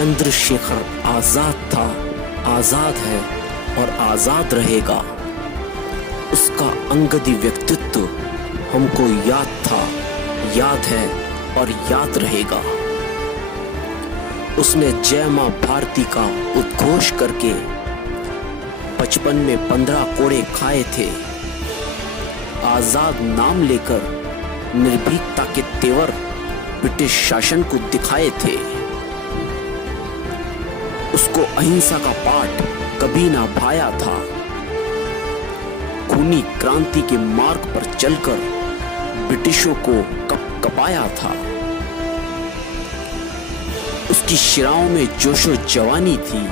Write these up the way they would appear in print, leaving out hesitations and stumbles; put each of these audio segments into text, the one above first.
चंद्रशेखर आजाद था, आजाद है और आजाद रहेगा। उसका अंगदी व्यक्तित्व हमको याद था, याद है और याद रहेगा। उसने जय मां भारती का उद्घोष करके बचपन में 15 कोड़े खाए थे। आजाद नाम लेकर निर्भीकता के तेवर ब्रिटिश शासन को दिखाए थे। उसको अहिंसा का पाठ कभी ना भाया था। खूनी क्रांति के मार्ग पर चलकर ब्रिटिशों को कपाया था। उसकी शिराओं में जोशो जवानी थी।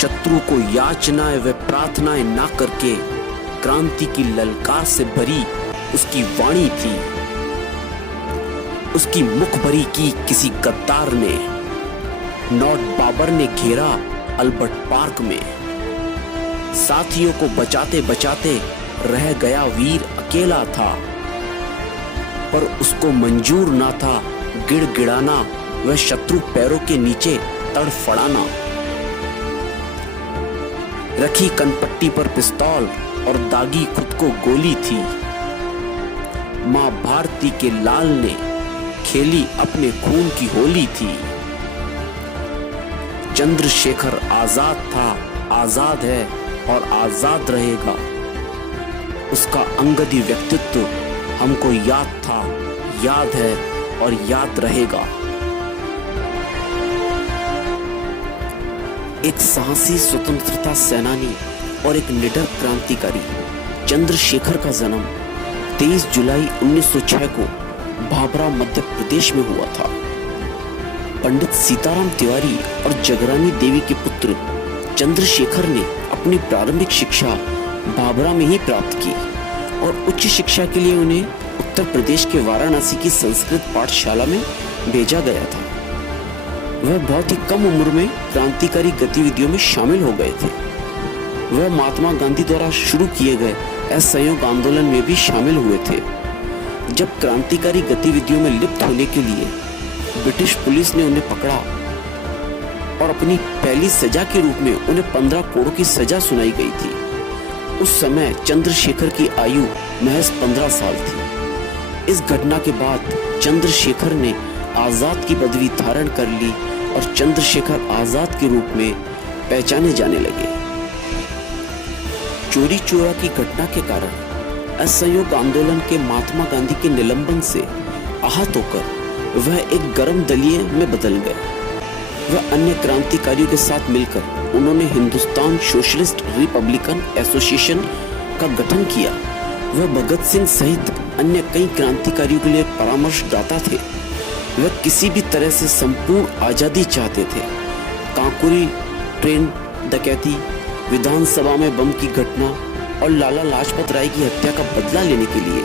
शत्रु को याचनाएं व प्रार्थनाएं ना करके क्रांति की ललकार से भरी उसकी वाणी थी। उसकी मुखबरी की किसी गद्दार ने, नॉर्थ बाबर ने घेरा अल्बर्ट पार्क में। साथियों को बचाते बचाते रह गया वीर अकेला था, पर उसको मंजूर ना था गिड़गिड़ाना व शत्रु पैरों के नीचे तड़फड़ाना। रखी कनपट्टी पर पिस्तौल और दागी खुद को गोली थी। मां भारती के लाल ने खेली अपने खून की होली थी। चंद्रशेखर आजाद था, आजाद है और आजाद रहेगा। उसका अंगदी व्यक्तित्व हमको याद था, याद है और याद रहेगा। एक साहसी स्वतंत्रता सेनानी और एक निडर क्रांतिकारी चंद्रशेखर का जन्म 23 जुलाई 1906 को भाभरा मध्य प्रदेश में हुआ था। पंडित सीताराम तिवारी और जगरानी देवी के पुत्र चंद्रशेखर ने अपनी प्रारंभिक शिक्षा भाभरा में ही प्राप्त की और उच्च शिक्षा के लिए उन्हें उत्तर प्रदेश के वाराणसी की संस्कृत पाठशाला में भेजा गया था। वह बहुत ही कम उम्र में क्रांतिकारी गतिविधियों में शामिल हो गए थे। वह महात्मा गांधी द्वारा शुरू किए गए असहयोग आंदोलन में भी शामिल हुए थे। जब क्रांतिकारी गतिविधियों में लिप्त होने के लिए ब्रिटिश पुलिस ने उन्हें पकड़ा और अपनी पहली सजा के रूप में उन्हें 15 कोड़ों की सजा सुनाई गई थी। उस समय चंद्रशेखर की आयु महज 15 साल थी। इस घटना के बाद चंद्रशेखर ने आजाद की पदवी धारण कर ली और चंद्रशेखर आजाद के रूप में पहचाने जाने लगे। चोरी चोरा की घटना के कारण असहयोग आंदोलन के महात्मा गांधी के निलंबन से आहत होकर वह एक गर्म दलीय में बदल गए। वह अन्य क्रांतिकारियों के साथ मिलकर उन्होंने हिंदुस्तान सोशलिस्ट रिपब्लिकन एसोसिएशन का गठन किया। वह भगत सिंह सहित अन्य कई क्रांतिकारियों के लिए परामर्शदाता थे। वह किसी भी तरह से संपूर्ण आजादी चाहते थे। कांकुरी ट्रेन डकैती, विधानसभा में बम की घटना और लाला लाजपत राय की हत्या का बदला लेने के लिए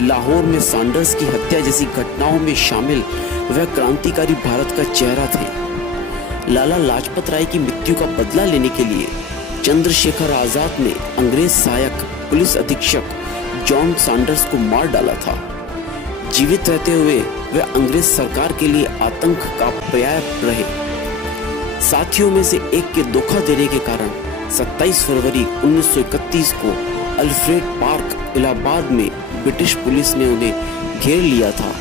लाहौर में सैंडर्स की हत्या जैसी घटनाओं में शामिल वह क्रांतिकारी भारत का चेहरा थे। लाला लाजपत राय की मृत्यु का बदला लेने के लिए चंद्रशेखर आजाद ने अंग्रेज सहायक पुलिस अधीक्षक जॉन सैंडर्स को मार डाला था। जीवित रहते हुए वे अंग्रेज सरकार के लिए आतंक का पर्याय रहे। साथियों में से एक के धोखा देने के कारण 27 फरवरी 1931 को अल्फ्रेड पार्क इलाहाबाद में ब्रिटिश पुलिस ने उन्हें घेर लिया था।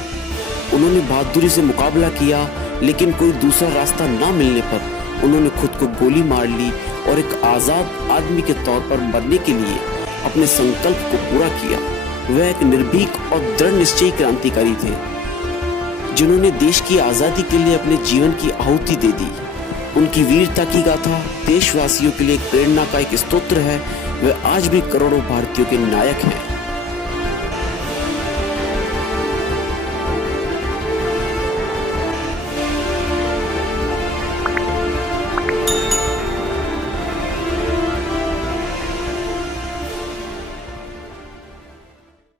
उन्होंने बहादुरी से मुकाबला किया, लेकिन कोई दूसरा रास्ता ना मिलने पर उन्होंने खुद को गोली मार ली और एक आजाद आदमी के तौर पर मरने के लिए अपने संकल्प को पूरा किया। वह एक निर्भीक और दृढ़ निश्चयी क्रांतिकारी थे, जिन्होंने देश की आजादी के लिए अपने जीवन की आहुति दे दी। उनकी वीरता की गाथा देशवासियों के लिए प्रेरणा का एक स्तोत्र है। वे आज भी करोड़ों भारतीयों के नायक हैं।